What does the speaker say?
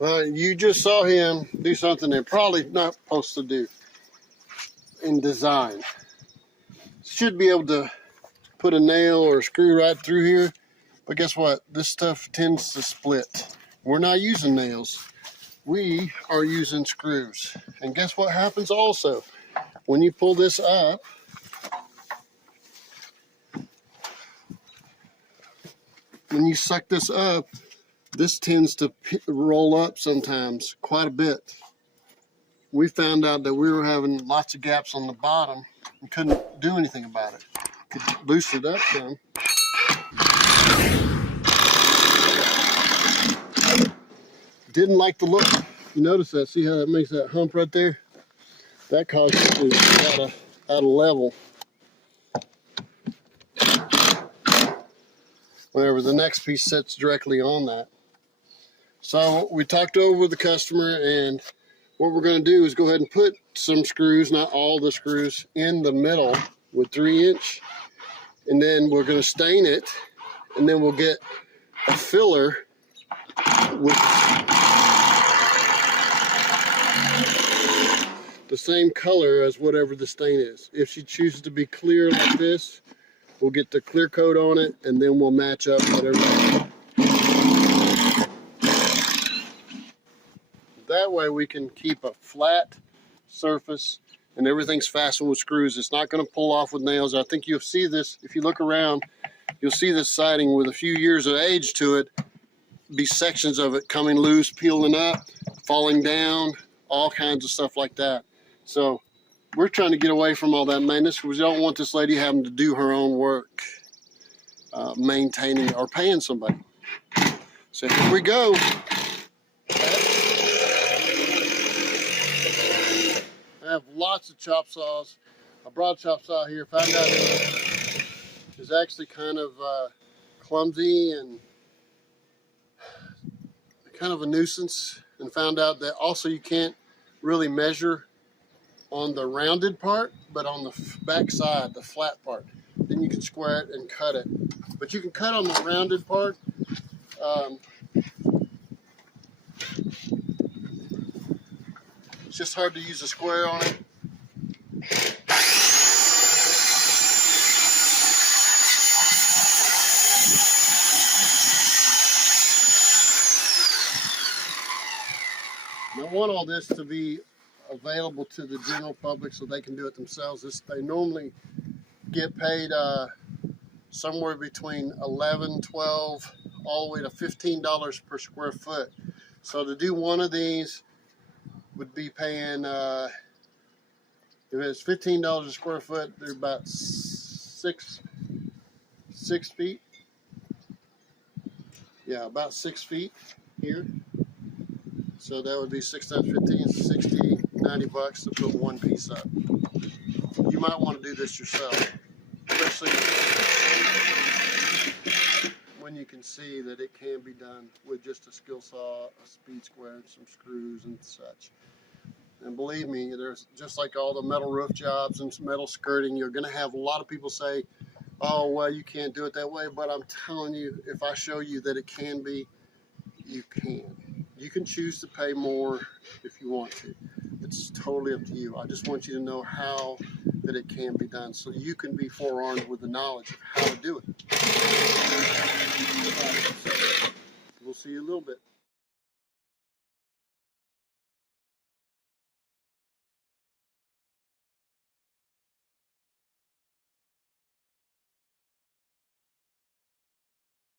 Well, you just saw him do something they're probably not supposed to do in design. Should be able to put a nail or a screw right through here, but guess what? This stuff tends to split. We're not using nails. We are using screws. And guess what happens also? When you pull this up, when you suck this up, this tends to roll up sometimes quite a bit. We found out that we were having lots of gaps on the bottom and couldn't do anything about it. Could loosen it up some. Didn't like the look. You notice that? See how that makes that hump right there? That causes it to be out of level. Whenever the next piece sits directly on that. So we talked over with the customer, and what we're going to do is go ahead and put some screws, not all the screws, in the middle with 3-inch, and then we're going to stain it, and then we'll get a filler with the same color as whatever the stain is. If she chooses to be clear like this, we'll get the clear coat on it, and then we'll match up whatever. That way we can keep a flat surface and everything's fastened with screws. It's not going to pull off with nails. I think you'll see this, if you look around, you'll see this siding with a few years of age to it, be sections of it coming loose, peeling up, falling down, all kinds of stuff like that. So we're trying to get away from all that maintenance. We don't want this lady having to do her own work, maintaining or paying somebody. So here we go. I have lots of chop saws. I brought a chop saw here, found out it is actually kind of clumsy and kind of a nuisance, and found out that also you can't really measure on the rounded part, but on the back side, the flat part. Then you can square it and cut it. But you can cut on the rounded part. It's just hard to use a square on it. I want all this to be available to the general public so they can do it themselves. They normally get paid somewhere between $11, $12, all the way to $15 per square foot. So to do one of these would be paying, if it's $15 a square foot, they're about six feet. Yeah, about 6 feet here. So that would be 6 times 15, 60, 90 bucks to put one piece up. You might want to do this yourself, especially when you can see that it can be done with just a skill saw, a speed square, and some screws and such. And believe me, there's just like all the metal roof jobs and metal skirting, you're going to have a lot of people say, oh, well, you can't do it that way. But I'm telling you, if I show you that it can be, you can. You can choose to pay more if you want to. It's totally up to you. I just want you to know how that it can be done so you can be forearmed with the knowledge of how to do it. We'll see you in a little bit.